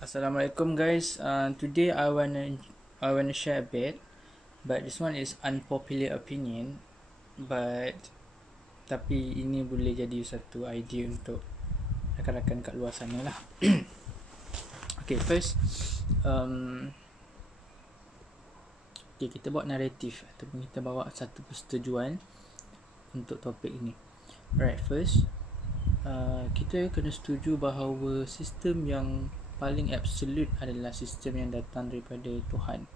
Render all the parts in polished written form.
Assalamualaikum guys. Today I wanna share a bit, but this one is unpopular opinion, but tapi ini boleh jadi satu idea untuk rakan-rakan kat luar sana lah. Okay, first, kita buat naratif ataupun kita bawa satu persetujuan untuk topik ini. Right, first, kita kena setuju bahawa sistem yang paling absolute adalah sistem yang datang daripada Tuhan.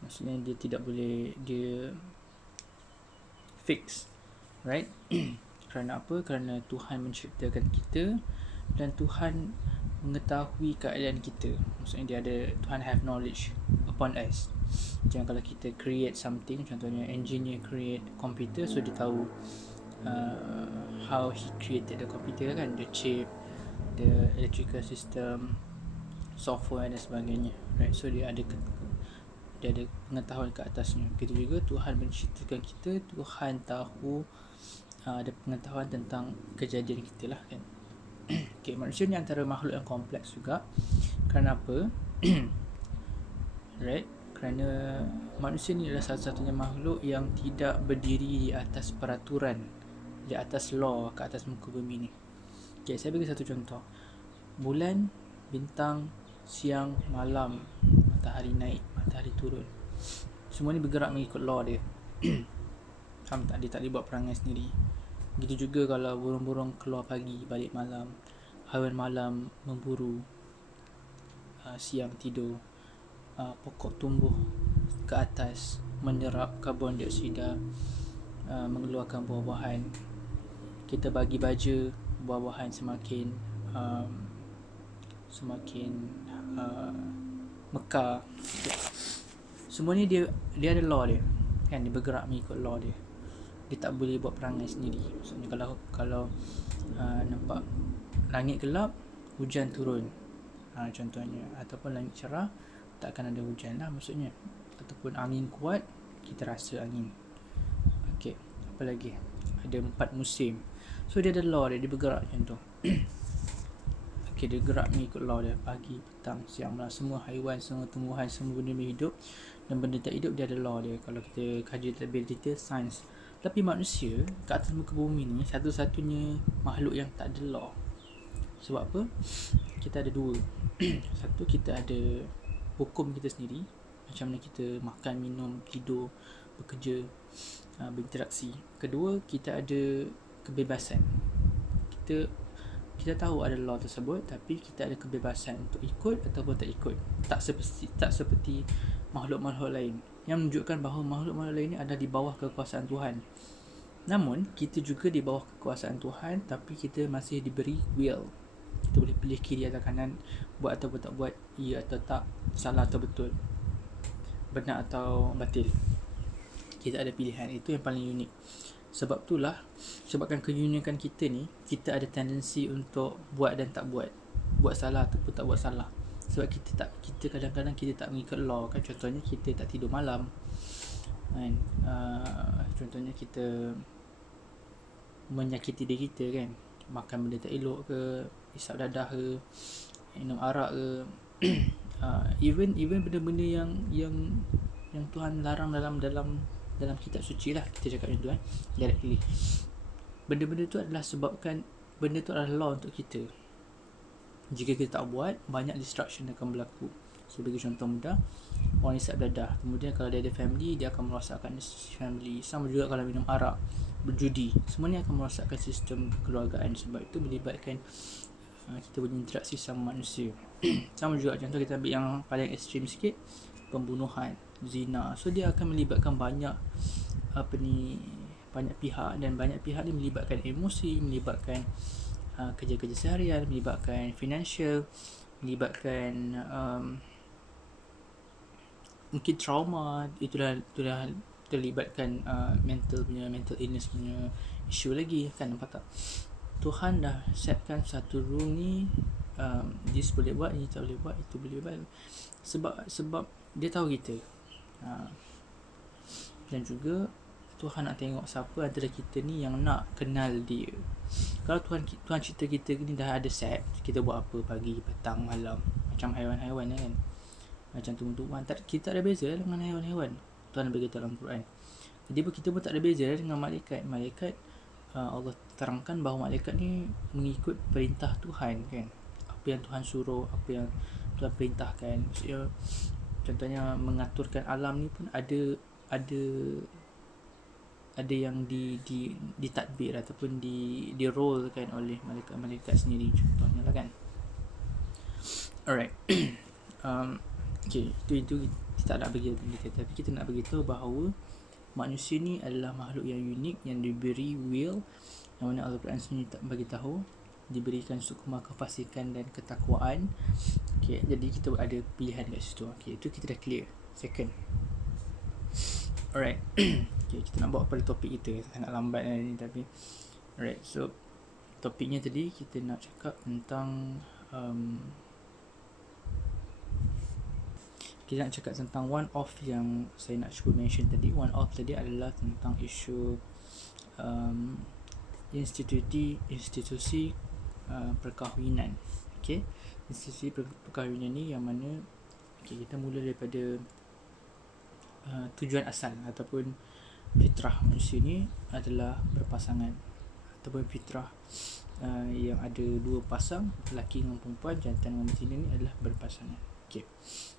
Maksudnya dia tidak boleh dia fix, right? Kerana apa? Kerana Tuhan menciptakan kita dan Tuhan mengetahui keadaan kita. Maksudnya Tuhan have knowledge upon us. Macam kalau kita create something, contohnya engineer create computer, so dia tahu how he created the computer kan, the chip, the electrical system, software dan sebagainya, right? So dia ada pengetahuan ke atasnya. Begitu juga Tuhan menciptakan kita, Tuhan tahu ada pengetahuan tentang kejadian kita lah kan. Okay, manusia ni antara makhluk yang kompleks juga. Kerana apa? Right? Kerana manusia ni adalah satu-satunya makhluk yang tidak berdiri di atas peraturan, di atas law ke atas muka bumi ni. Okay, saya bagi satu contoh. Bulan, bintang, siang, malam, matahari naik, matahari turun, semua ni bergerak mengikut law dia. Faham tak? Dia tak boleh buat perangai sendiri. Begitu juga kalau burung-burung keluar pagi, balik malam, haiwan malam memburu, siang tidur, pokok tumbuh ke atas, menyerap karbon dioksida, mengeluarkan buah-buahan. Kita bagi baja, buah-buahan semakin mekar. Semua ni dia ada law dia kan, dia bergerak mengikut law dia. Dia tak boleh buat perangai sendiri. Maksudnya kalau nampak langit gelap, hujan turun, contohnya, ataupun langit cerah, tak akan ada hujan lah maksudnya. Ataupun angin kuat, kita rasa angin. Okay, apa lagi? Ada 4 musim. So dia ada law dia bergerak macam tu. Okay, dia gerak mengikut law dia. Pagi, petang, siang, malam. Semua haiwan, semua tumbuhan, semua benda hidup dan benda tak hidup, dia ada law dia. Kalau kita kaji lebih detail, sains. Tapi manusia kat atas muka bumi ni satu-satunya makhluk yang tak ada law. Sebab apa? Kita ada dua. Satu, kita ada hukum kita sendiri, macam mana kita makan, minum, tidur, bekerja, berinteraksi. Kedua, kita ada kebebasan. Kita tahu ada law tersebut, tapi kita ada kebebasan untuk ikut ataupun tak ikut. Tak seperti makhluk-makhluk lain, yang menunjukkan bahawa makhluk-makhluk lain ini ada di bawah kekuasaan Tuhan. Namun kita juga di bawah kekuasaan Tuhan, tapi kita masih diberi will. Kita boleh pilih kiri atau kanan, buat ataupun tak buat, ya atau tak, salah atau betul, benar atau batil. Kita ada pilihan. Itu yang paling unik. Sebabkan keunikan kita ni, kita ada tendensi untuk buat dan tak buat, buat salah ataupun tak buat salah. Sebab kita kadang-kadang kita tak mengikut law kan. Contohnya kita tak tidur malam kan. Contohnya kita menyakiti diri kita kan, makan benda tak elok ke, isap dadah ke, minum arak ke. Even benda-benda yang Tuhan larang dalam kitab suci lah, kita cakap macam tu directly. Benda-benda tu adalah sebabkan benda tu adalah law untuk kita. Jika kita tak buat, banyak distraction akan berlaku. So bagi contoh mudah, orang isap dadah, kemudian kalau dia ada family, dia akan merosakkan family. Sama juga kalau minum arak, berjudi, semua ni akan merosakkan sistem kekeluargaan. Sebab itu melibatkan kita punya interaksi sama manusia. Sama juga contoh kita ambil yang paling ekstrim sikit, pembunuhan, zina. So dia akan melibatkan banyak pihak, dan banyak pihak ni melibatkan emosi, melibatkan kerja-kerja seharian, melibatkan financial, melibatkan mungkin trauma, itulah terlibatkan mental illness punya isu lagi kan. Nampak tak? Tuhan dah setkan satu rule ni, this boleh buat, ini tak boleh buat, itu boleh buat. Sebab dia tahu kita. Dan juga Tuhan nak tengok siapa antara kita ni yang nak kenal dia. Kalau Tuhan cipta kita ni dah ada set, kita buat apa pagi, petang, malam, macam haiwan-haiwan kan, macam tumbuh-tumbuhan. Kita ada beza dengan haiwan-haiwan. Tuhan beritahu dalam Quran. Jadi kita pun tak ada beza dengan malaikat. Allah terangkan bahawa malaikat ni mengikut perintah Tuhan kan. Apa yang Tuhan suruh, apa yang Tuhan perintahkan. Maksudnya contohnya mengaturkan alam ni pun ada yang ditadbir ataupun di roll kan oleh malaikat sendiri, contohnya lah kan. Alright. Okay, itu kita tak nak bagi detail, tapi kita nak beritahu bahawa manusia ni adalah makhluk yang unik, yang diberi will, yang mana Al-Quran sendiri tak bagi tahu, diberikan sukma kefasikan dan ketakwaan. Okay, jadi kita ada pilihan kat situ. Okay, itu kita dah clear. Second. Alright. Okay, kita nak bawa pada topik kita. Sangat lambat ni tapi. Alright, so topiknya tadi kita nak cakap tentang kita nak cakap tentang one off yang saya nak cuba mention tadi. One off tadi adalah tentang isu institusi perkahwinan. Okay, institusi perkahwinan ni yang mana kita mula daripada tujuan asal ataupun fitrah manusia ni adalah berpasangan, ataupun fitrah yang ada dua pasang, lelaki dengan perempuan, jantan dengan betina ni adalah berpasangan. Okay,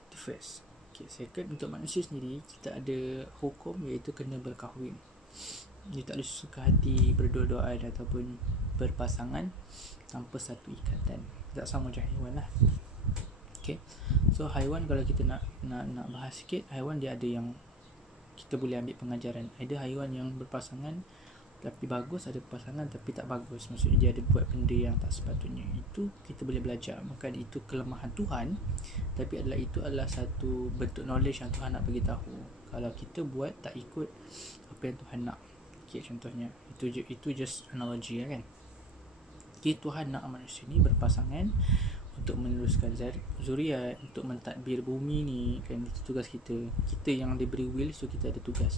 itu first. Okay, second, untuk manusia sendiri kita ada hukum iaitu kena berkahwin. Dia tak ada suka hati berdua-duaan ataupun berpasangan tanpa satu ikatan. Tak sama macam haiwan lah. Okay, so haiwan kalau kita nak bahas sikit, haiwan dia ada yang kita boleh ambil pengajaran. Ada haiwan yang berpasangan tapi bagus, ada pasangan tapi tak bagus. Maksudnya dia ada buat benda yang tak sepatutnya. Itu kita boleh belajar. Bukan itu kelemahan Tuhan, tapi itu adalah satu bentuk knowledge yang Tuhan nak bagi tahu. Kalau kita buat tak ikut apa yang Tuhan nak. Okay, contohnya itu just analogy kan. Okay, Tuhan nak manusia ni berpasangan untuk meneruskan zuriat, untuk mentadbir bumi ni kan. Itu tugas kita. Kita yang diberi will, so kita ada tugas.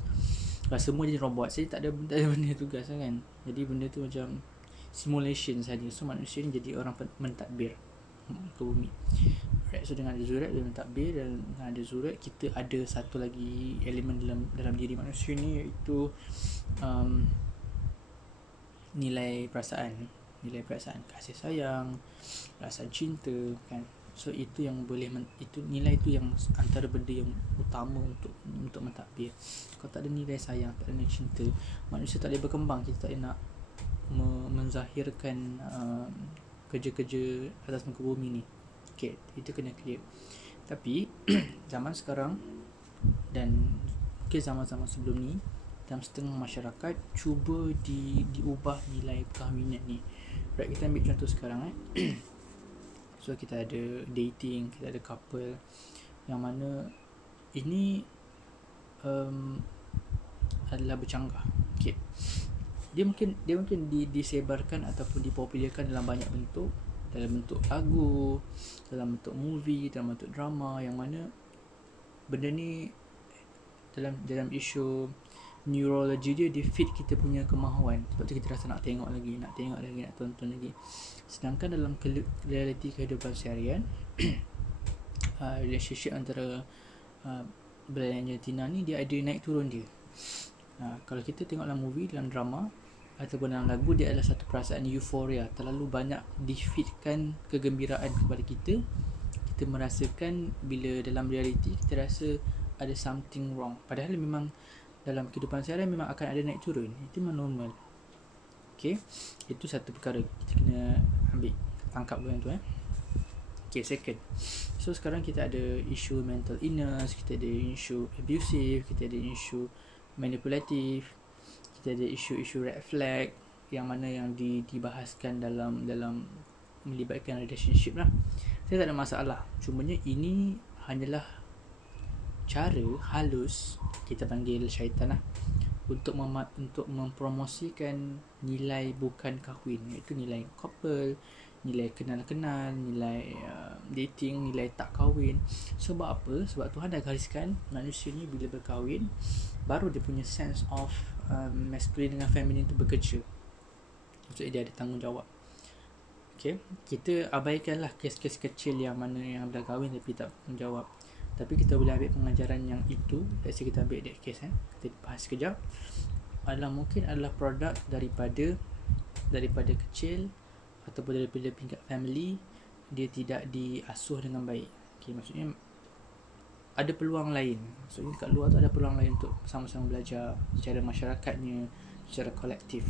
Kalau semua jadi robot, saya tak ada benda tugas kan. Jadi benda tu macam simulation saja. So manusia ni jadi orang mentadbir ke bumi. Right, so dengan ada zuriat dia mentadbir, dan dengan ada zuriat kita ada satu lagi elemen dalam diri manusia ni, iaitu nilai perasaan, kasih sayang, rasa cinta kan. So itu yang boleh itu nilai itu yang antara benda yang utama untuk mentadbir. Kalau tak ada nilai sayang, tak ada nilai cinta, manusia tak boleh berkembang. Kita tak boleh nak menzahirkan kerja-kerja atas muka bumi ni. Okay, itu kena clear. Tapi zaman sekarang dan mungkin zaman-zaman sebelum ni, dalam setengah masyarakat cuba diubah nilai perkahwinan ni. Right, kita ambil contoh sekarang So kita ada dating, kita ada couple yang mana ini adalah bercanggah. Okay, dia mungkin disebarkan ataupun dipopularkan dalam banyak bentuk, dalam bentuk lagu, dalam bentuk movie, dalam bentuk drama, yang mana benda ni dalam isu neurology dia fit kita punya kemahuan. Sebab tu kita rasa nak tengok lagi, nak tonton lagi. Sedangkan dalam realiti kehidupan seharian, relationship antara belia dan jantina ni dia ada naik turun dia. Kalau kita tengok dalam movie, dalam drama ataupun dalam lagu, dia adalah satu perasaan euforia. Terlalu banyak difitkan kegembiraan kepada kita. Kita merasakan bila dalam realiti kita rasa ada something wrong. Padahal memang dalam kehidupan seharian memang akan ada naik turun. Itu memang normal. Okay, itu satu perkara kita kena tangkap dulu yang tu Okay, second, so sekarang kita ada isu mental illness, kita ada isu abusive, kita ada isu manipulatif, kita ada isu red flag yang mana yang dibahaskan dalam melibatkan relationship lah. Saya tak ada masalah, cumanya ini hanyalah cara halus, kita panggil syaitan lah, untuk mempromosikan nilai bukan kahwin, iaitu nilai couple, nilai kenal-kenal, nilai dating, nilai tak kahwin. Sebab apa? Sebab Tuhan dah gariskan manusia ni bila berkahwin, baru dia punya sense of masculine dengan feminine tu bekerja. Maksudnya dia ada tanggungjawab. Okay, kita abaikanlah kes-kes kecil yang mana yang dah kahwin tapi tak menjawab. Tapi kita boleh ambil pengajaran yang itu. Let's say kita ambil that case, kita bahas sekejap. Mungkin adalah produk daripada kecil ataupun daripada tingkat family, dia tidak diasuh dengan baik. Okay, maksudnya ada peluang lain. Maksudnya kat luar tu ada peluang lain untuk sama-sama belajar secara masyarakatnya, secara kolektif.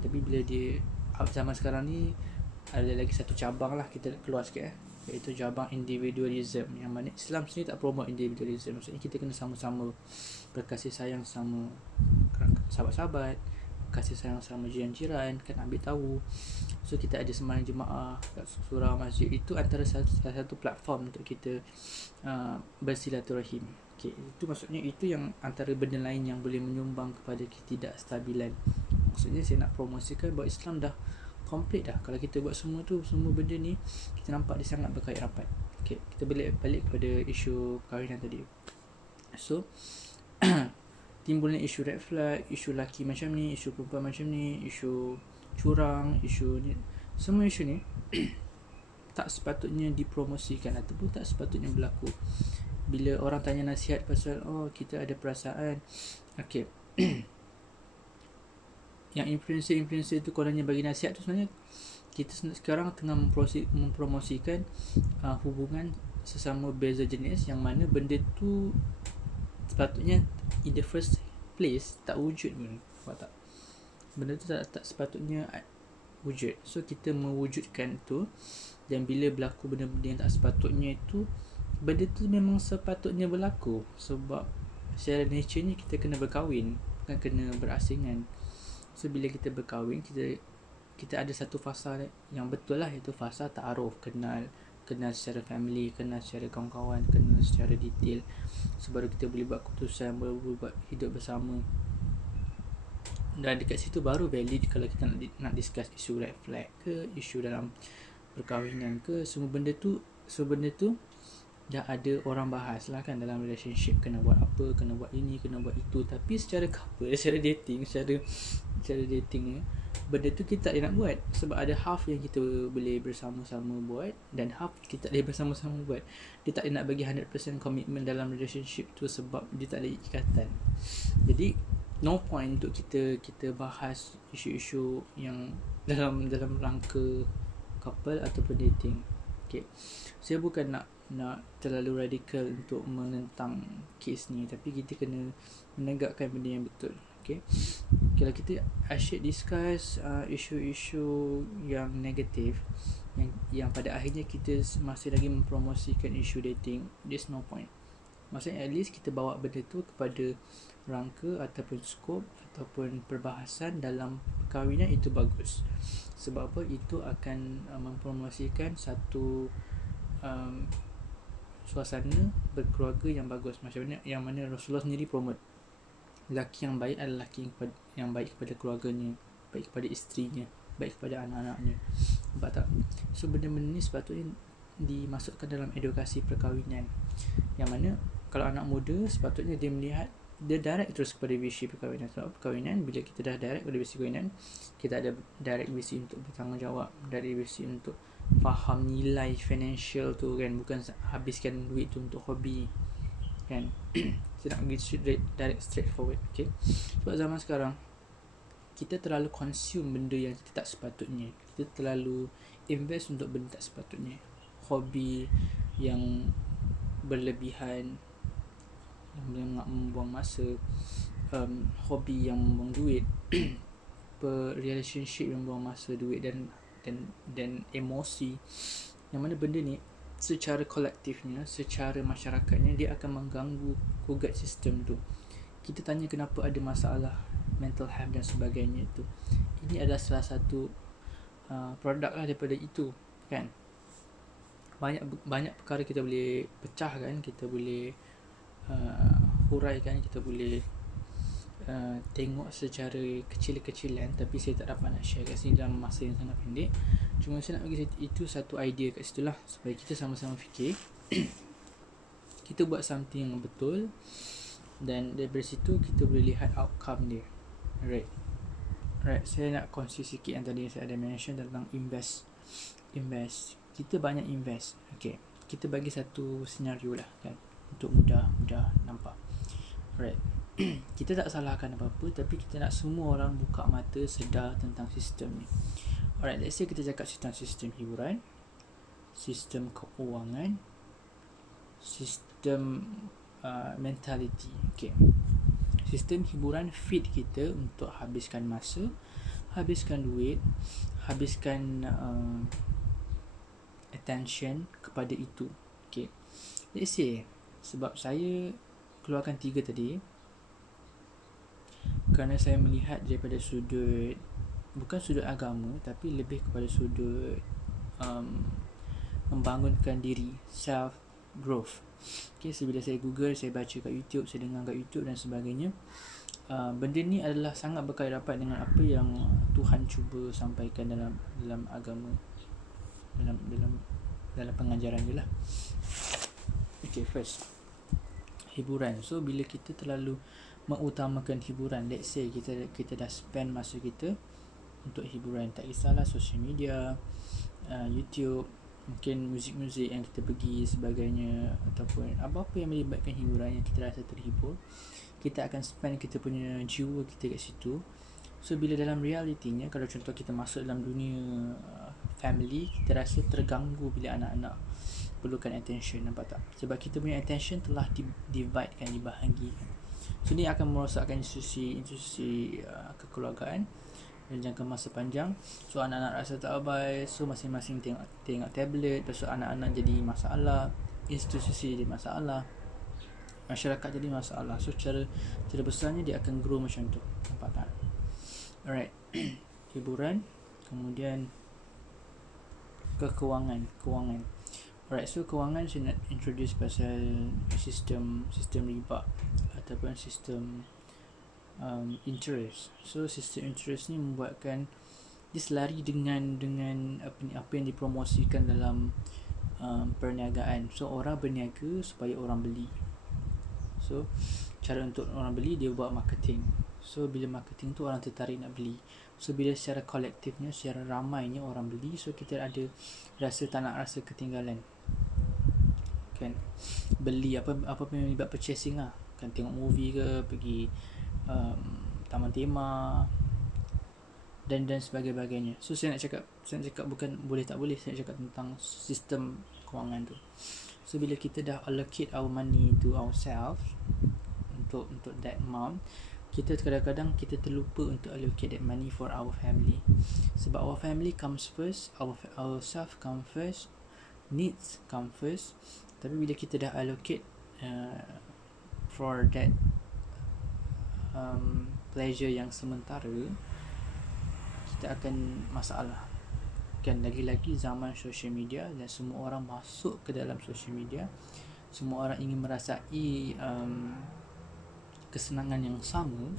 Tapi bila dia zaman sekarang ni, ada lagi satu cabang lah, kita keluar sikit iaitu cabang individualism, yang mana Islam sendiri tak promote individualism. Maksudnya kita kena sama-sama berkasih sayang sama sahabat-sahabat, kasih sayang sama jiran-jiran, kan ambil tahu. So kita ada sembahyang jemaah kat surau masjid, itu antara salah satu platform untuk kita bersilaturahim. Okay, itu maksudnya itu yang antara benda lain yang boleh menyumbang kepada ketidakstabilan. Maksudnya saya nak promosikan bahawa Islam dah complete dah. Kalau kita buat semua benda ni, kita nampak dia sangat berkait rapat. Okay, kita balik kepada isu kahwinan tadi. So timbulnya isu red flag, isu laki macam ni, isu perempuan macam ni, isu curang, isu ni, semua isu ni tak sepatutnya dipromosikan ataupun tak sepatutnya berlaku. Bila orang tanya nasihat pasal kita ada perasaan, okay, yang influencer tu kononnya bagi nasihat tu, sebenarnya kita sekarang tengah mempromosikan hubungan sesama beza jenis, yang mana benda tu sepatutnya in the first place tak wujud pun. Faham tak? Benda tu tak sepatutnya wujud. So kita mewujudkan tu, dan bila berlaku benda-benda yang tak sepatutnya itu, benda tu memang sepatutnya berlaku. Sebab secara nature-nya kita kena berkahwin, bukan kena berasingan. So bila kita berkahwin, kita ada satu fasa yang betul lah, iaitu fasa ta'aruf, kenal secara family, kenal secara kawan-kawan, kenal secara detail. So baru kita boleh buat keputusan, baru buat hidup bersama. Dan dekat situ baru valid kalau kita nak discuss isu red flag ke, isu dalam perkahwinan ke, semua benda tu dah ada orang bahas lah kan dalam relationship, kena buat apa, kena buat ini, kena buat itu. Tapi secara couple, secara dating ni, benda tu kita tak nak buat. Sebab ada half yang kita boleh bersama-sama buat, dan half kita tak boleh bersama-sama buat. Dia tak nak bagi 100% commitment dalam relationship tu, sebab dia tak ada ikatan. Jadi no point untuk kita bahas isu-isu yang dalam rangka couple ataupun dating. Okay, saya bukan nak terlalu radikal untuk menentang kes ni, tapi kita kena menegakkan benda yang betul. Okay, kalau kita asyik discuss isu-isu yang negatif, yang pada akhirnya kita masih lagi mempromosikan isu dating, there's no point. Maksudnya at least kita bawa benda tu kepada rangka ataupun skop ataupun perbahasan dalam perkahwinan, itu bagus. Sebab apa? Itu akan mempromosikan satu suasana berkeluarga yang bagus, macam mana yang mana Rasulullah sendiri promote. Lelaki yang baik adalah lelaki yang baik kepada keluarganya, baik kepada isterinya, baik kepada anak-anaknya. Nampak tak? So benda-benda ni sepatutnya dimasukkan dalam edukasi perkahwinan, yang mana kalau anak muda sepatutnya dia melihat, dia direct terus kepada visi perkahwinan. Sebab perkahwinan, bila kita dah direct kepada visi perkahwinan, kita ada direct visi untuk bertanggungjawab, dari visi untuk faham nilai financial tu kan, bukan habiskan duit tu untuk hobi kan. Saya nak pergi straight forward. Okay, sebab zaman sekarang kita terlalu consume benda yang kita tak sepatutnya. Kita terlalu invest untuk benda tak sepatutnya. Hobi yang berlebihan, yang membuang masa, hobi yang membuang duit, relationship yang membuang masa, duit dan emosi, yang mana benda ni secara kolektifnya, secara masyarakatnya, dia akan mengganggu gugat sistem tu. Kita tanya kenapa ada masalah mental health dan sebagainya tu, ini adalah salah satu produk lah daripada itu kan. Banyak perkara kita boleh pecahkan, kita boleh huraikan, kita boleh tengok secara kecil-kecilan, tapi saya tak dapat nak share kat sini dalam masa yang sangat pendek. Cuma saya nak bagi itu satu idea kat situ lah, supaya kita sama-sama fikir kita buat something yang betul, dan daripada situ kita boleh lihat outcome dia. Alright, saya nak kongsi sikit yang tadi saya ada mention tentang invest. Invest. Kita banyak invest. Okay, kita bagi satu senario lah kan, untuk mudah nampak. Alright. Kita tak salahkan apa-apa, tapi kita nak semua orang buka mata, sedar tentang sistem ni. Alright, let's say kita cakap sistem hiburan, sistem keuangan, sistem mentality. Okay, sistem hiburan feed kita untuk habiskan masa, habiskan duit, habiskan attention kepada itu. Okay, let's say sebab saya keluarkan 3 tadi kerana saya melihat daripada sudut, bukan sudut agama, tapi lebih kepada sudut membangunkan diri, self growth. Okay, so bila saya google, saya baca kat YouTube, saya dengar kat YouTube dan sebagainya, benda ni adalah sangat berkait rapat dengan apa yang Tuhan cuba sampaikan dalam agama, dalam pengajaran dia lah. Okay, first, hiburan. So bila kita terlalu mengutamakan hiburan, let's say kita dah spend masa kita untuk hiburan, tak kisahlah social media, YouTube, mungkin muzik-muzik yang kita pergi sebagainya, ataupun apa-apa yang melibatkan hiburan yang kita rasa terhibur, kita akan spend kita punya jiwa kita kat situ. So bila dalam realitinya, kalau contoh kita masuk dalam dunia family, kita rasa terganggu bila anak-anak perlukan attention, nampak tak? Sebab kita punya attention telah dividekan, dibahagikan. So ni akan merosakkan institusi kekeluargaan dan jangka masa panjang. So anak-anak rasa tak abai, so masing-masing tengok tablet, lepas tu anak-anak jadi masalah, institusi jadi masalah, masyarakat jadi masalah. So cara besarnya dia akan grow macam tu, nampak tak? Alright. Hiburan, kemudian kewangan. Alright, so kewangan saya nak introduce pasal sistem riba ataupun sistem interest. So sistem interest ni membuatkan dia selari dengan apa yang dipromosikan dalam perniagaan. So orang berniaga supaya orang beli. So cara untuk orang beli, dia buat marketing. So bila marketing tu orang tertarik nak beli. So bila secara kolektifnya, secara ramainya orang beli, so kita ada tak nak rasa ketinggalan kan, beli apa yang melibat purchasing lah kan, tengok movie ke, pergi taman tema dan sebagainya. So saya nak cakap bukan boleh tak boleh, saya nak cakap tentang sistem kewangan tu. So bila kita dah allocate our money to ourselves, untuk that amount, kita kadang-kadang kita terlupa untuk allocate that money for our family. Sebab our family comes first, our self come first, needs come first. Tapi bila kita dah allocate for that pleasure yang sementara, kita akan masalah kan. Lagi-lagi zaman social media dan semua orang masuk ke dalam social media, semua orang ingin merasai kesenangan yang sama.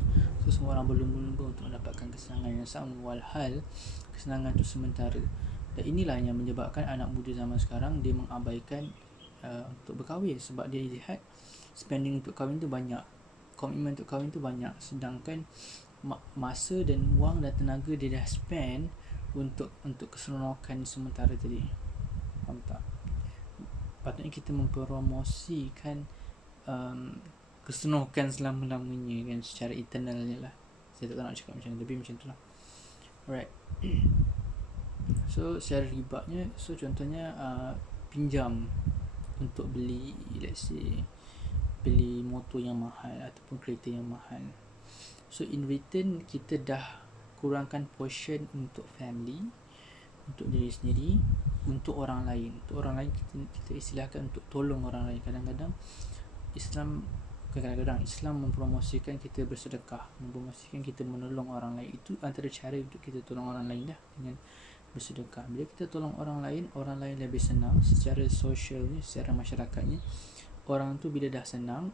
So semua orang berlumba-lumba untuk mendapatkan kesenangan yang sama, walhal kesenangan itu sementara. Dan inilah yang menyebabkan anak muda zaman sekarang dia mengabaikan untuk berkahwin, sebab dia lihat spending untuk kahwin tu banyak, komitmen untuk kahwin tu banyak, sedangkan masa dan wang dan tenaga dia dah spend untuk keseronokan sementara tadi. Faham tak? Patutnya kita mempromosikan keseronokan selama-lamanya kan, secara eternalnya lah. Saya tak tahu nak cakap macam ni, tapi macam tu lah. Alright. So secara ribanya, so contohnya pinjam untuk beli, let's say beli motor yang mahal ataupun kereta yang mahal. So in return, kita dah kurangkan portion untuk family, untuk diri sendiri, untuk orang lain. Untuk orang lain kita istilahkan untuk tolong orang lain. Kadang-kadang Islam mempromosikan kita bersedekah, mempromosikan kita menolong orang lain. Itu antara cara untuk kita tolong orang lain dah, dengan bersedekah. Bila kita tolong orang lain lebih senang secara sosialnya, secara masyarakatnya. Orang tu bila dah senang,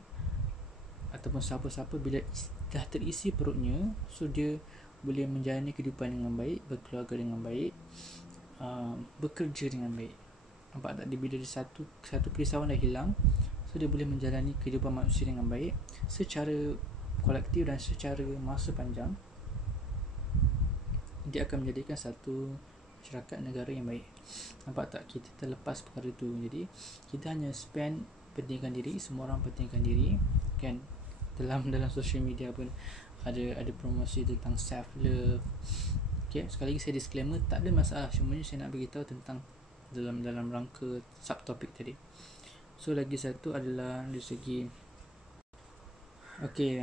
ataupun siapa-siapa bila dah terisi perutnya, so dia boleh menjalani kehidupan dengan baik, berkeluarga dengan baik, bekerja dengan baik. Nampak tak? Dia bila satu kerisauan dah hilang, so dia boleh menjalani kehidupan manusia dengan baik secara kolektif dan secara masa panjang. Dia akan menjadikan satu masyarakat negara yang baik. Nampak tak, kita terlepas perkara tu. Jadi kita hanya spend pentingkan diri, semua orang pentingkan diri kan. Dalam social media pun ada promosi tentang self love. Okay, sekali lagi saya disclaimer, tak ada masalah, cuma saya nak beritahu tentang dalam rangka subtopik tadi. So lagi satu adalah dari segi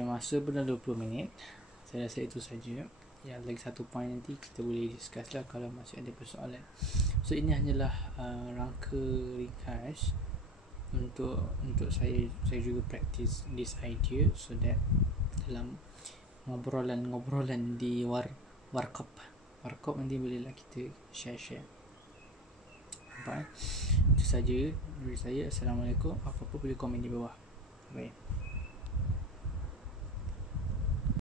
masa pun dah 20 minit. Saya rasa itu saja. Ya, lagi satu point nanti kita boleh discuss lah kalau masih ada persoalan. So ini hanyalah rangka ringkas untuk saya juga practice this idea, so that dalam ngobrolan di warkop nanti bolehlah kita share. Nampak? Itu saja dari saya. Assalamualaikum. Apa-apa boleh komen di bawah. Bye.